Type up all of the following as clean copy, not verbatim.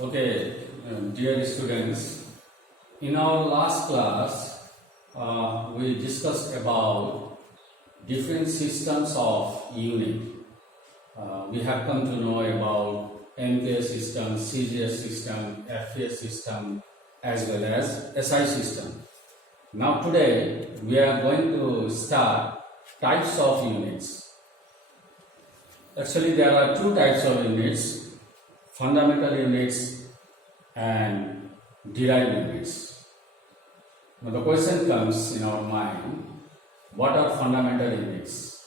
Okay, dear students, in our last class, we discussed about different systems of unit. We have come to know about MKS system, CGS system, FPS system, as well as SI system. Now today, we are going to start types of units. Actually, there are two types of units, fundamental units and derived units. Now the question comes in our mind, what are fundamental units?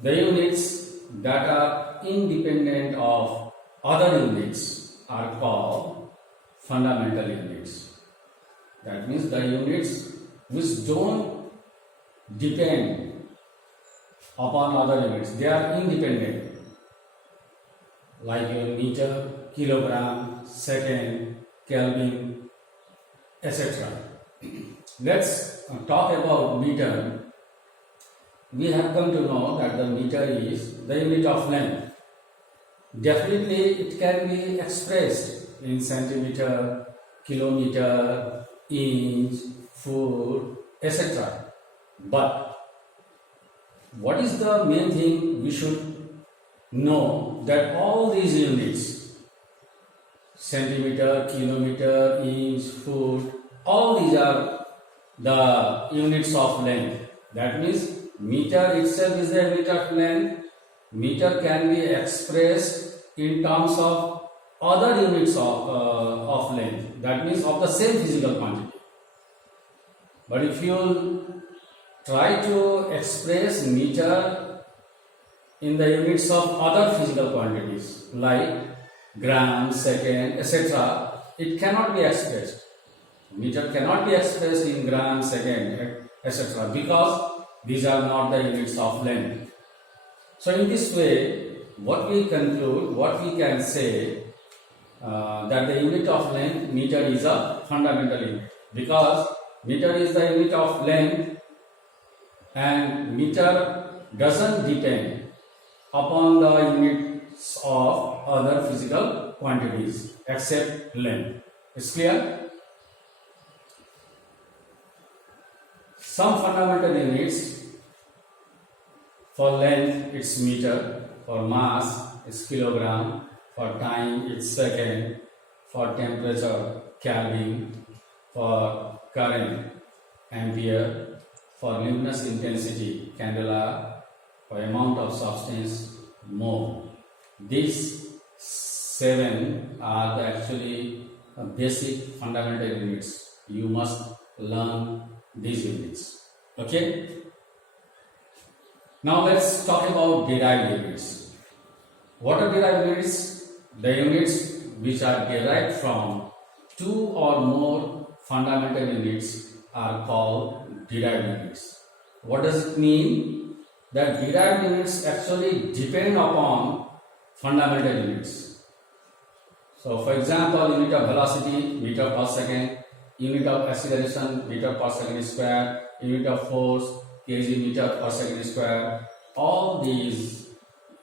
The units that are independent of other units are called fundamental units. That means the units which don't depend upon other units, they are independent, like your meter, kilogram, second, Kelvin, etc. Let's talk about meter. We have come to know that the meter is the unit of length. Definitely it can be expressed in centimeter, kilometer, inch, foot, etc. But what is the main thing we should know? That all these units, centimeter, kilometer, inch, foot, all these are the units of length. That means meter itself is the unit of length. Meter can be expressed in terms of other units of length. That means of the same physical quantity. But if you try to express meter in the units of other physical quantities like gram, second, etc., it cannot be expressed. Meter cannot be expressed in gram, second, etc., because these are not the units of length. So in this way, what we conclude, what we can say, that the unit of length, meter, is a fundamental unit, because meter is the unit of length and meter doesn't depend upon the units of other physical quantities except length. Is clear? Some fundamental units: for length it's meter, for mass it's kilogram, for time it's second, for temperature Kelvin, for current ampere, for luminous intensity candela, for amount of substance mole. These 7 are actually basic fundamental units. You must learn these units. Okay? Now let's talk about derived units. What are derived units? The units which are derived from 2 or more fundamental units are called derived units. What does it mean? That derived units actually depend upon fundamental units. So for example, unit of velocity, meter per second, unit of acceleration, meter per second square, unit of force, kg meter per second square. All these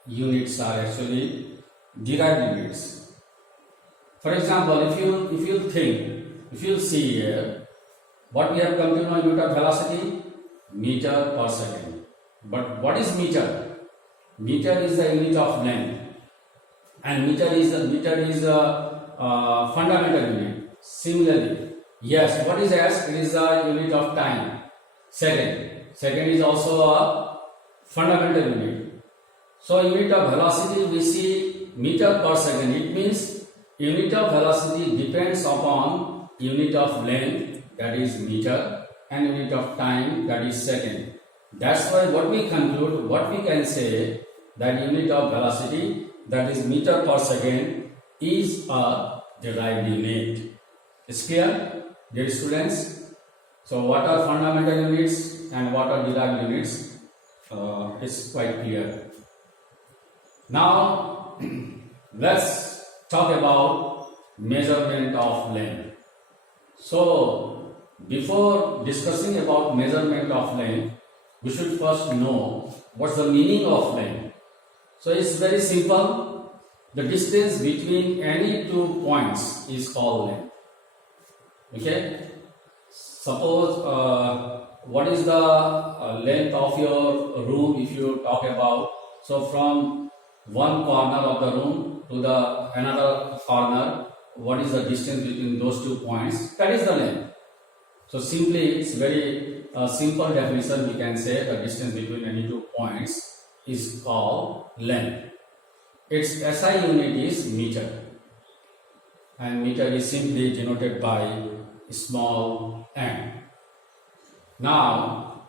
units are actually derived units. For example, if you see here, what we have come to know, unit of velocity, meter per second. But what is meter? Meter is the unit of length, and meter is a fundamental unit. Similarly, yes, what is S? It is the unit of time. Second is also a fundamental unit. So unit of velocity, we see meter per second. It means unit of velocity depends upon unit of length, that is meter, and unit of time, that is second. That's why what we conclude, what we can say, that unit of velocity, that is meter per second, is a derived unit. Is clear, dear students? So what are fundamental units and what are derived units? It's quite clear. Now let's talk about measurement of length. So before discussing about measurement of length, we should first know what's the meaning of length. So it's very simple. The distance between any two points is called length. Okay. Suppose what is the length of your room if you talk about? So from one corner of the room to the another corner, what is the distance between those 2 points? That is the length. So simply, it's very simple definition. We can say the distance between any 2 points is called length. Its SI unit is meter, and meter is simply denoted by small m. Now,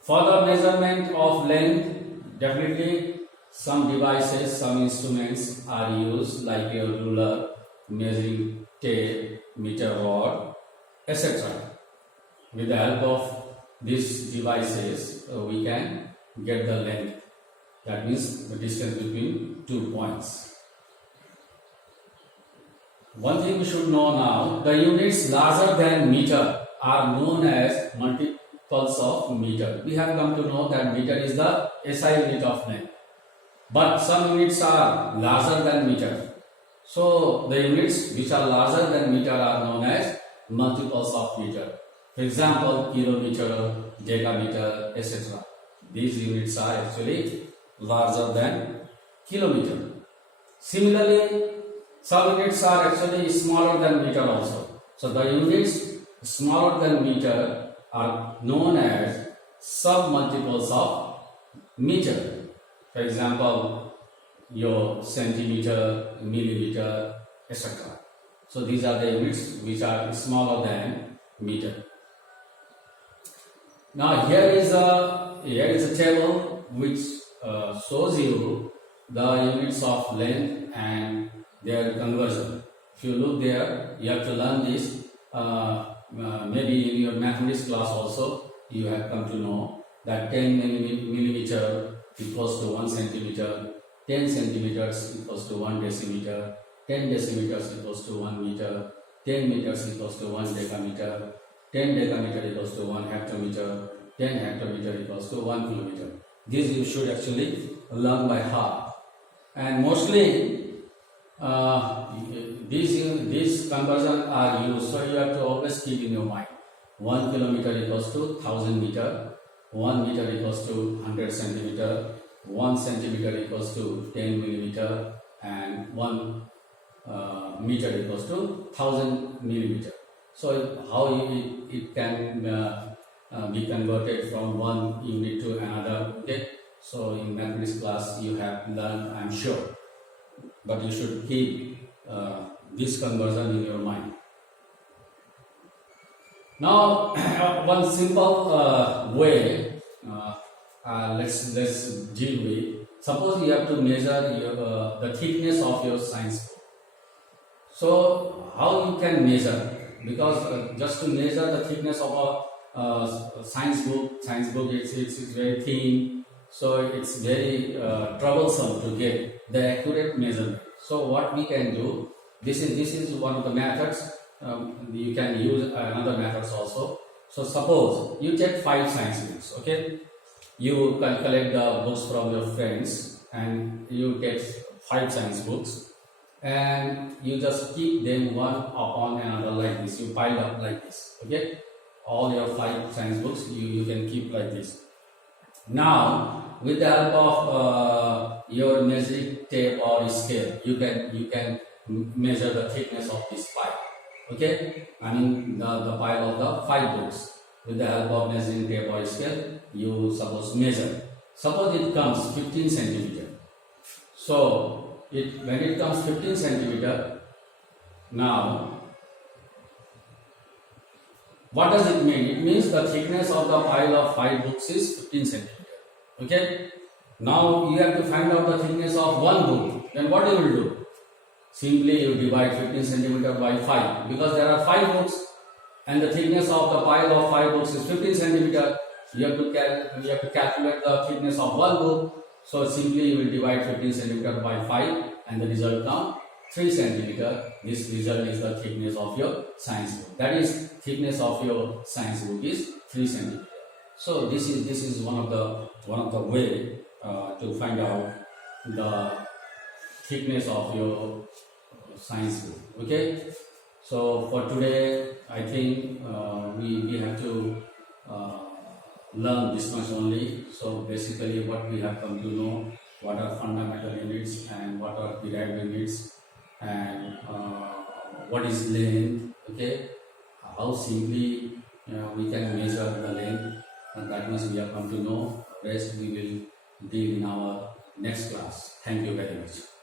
for the measurement of length, definitely some devices, some instruments are used, like your ruler, measuring tape, meter rod, etc. With the help of these devices, we can get the length. That means the distance between 2 points. One thing we should know now, the units larger than meter are known as multiples of meter. We have come to know that meter is the SI unit of length. But some units are larger than meter. So the units which are larger than meter are known as multiples of meter. For example, kilometer, decameter, etc. These units are actually larger than kilometer. Similarly, some units are actually smaller than meter also. So the units smaller than meter are known as sub-multiples of meter. For example, your centimeter, millimeter, etc. So these are the units which are smaller than meter. Now here is a table which shows you the units of length and their conversion. If you look there, you have to learn this. Maybe in your mathematics class also you have come to know that 10 millimeter equals to 1 centimeter, 10 centimeters equals to 1 decimeter, 10 decimeters equals to 1 meter, 10 meters equals to 1 decameter, 10 decameter equals to 1 hectometer, 10 hectometer equals to 1 kilometer. This you should actually learn by heart. And mostly these conversions are used, so you have to always keep in your mind. 1 kilometer equals to 1000 meter, 1 meter equals to 100 centimeter, 1 centimeter equals to 10 millimeter, and 1 meter equals to 1000 millimeter. So how it can be converted from one unit to another? Okay, so in mathematics class you have learned, I'm sure, but you should keep this conversion in your mind. Now, one simple way let's deal with. Suppose you have to measure the thickness of your science book. So how you can measure? Because just to measure the thickness of a science book it's very thin, so it's very troublesome to get the accurate measurement. So what we can do, this is one of the methods. You can use another methods also. So suppose you take 5 science books, okay? You can collect the books from your friends and you get 5 science books and you just keep them one upon another like this. You pile up like this, okay? All your 5 science books you can keep like this. Now, with the help of your measuring tape or scale, you can measure the thickness of this pile. Okay, I mean the pile of the 5 books. With the help of measuring tape or scale, you suppose measure. Suppose it comes 15 centimeter. So when it comes 15 centimeter, now what does it mean? It means the thickness of the pile of 5 books is 15 centimeter. Okay. Now you have to find out the thickness of one book. Then what you will do? Simply you divide 15 centimeter by 5, because there are 5 books and the thickness of the pile of 5 books is 15 centimeter. You have to calculate the thickness of one book. So simply you will divide 15 centimeter by 5 and the result comes 3 centimeter. This result is the thickness of your science book. That is, thickness of your science book is 3 centimeter. So this is one of the way to find out the thickness of your science book. Okay, so for today I think we have to learn this much only. So basically what we have come to know, what are fundamental units and what are derived units, and what is length. Okay, how simply we can measure the length, and that much we have come to know. Rest we will deal in our next class. Thank you very much.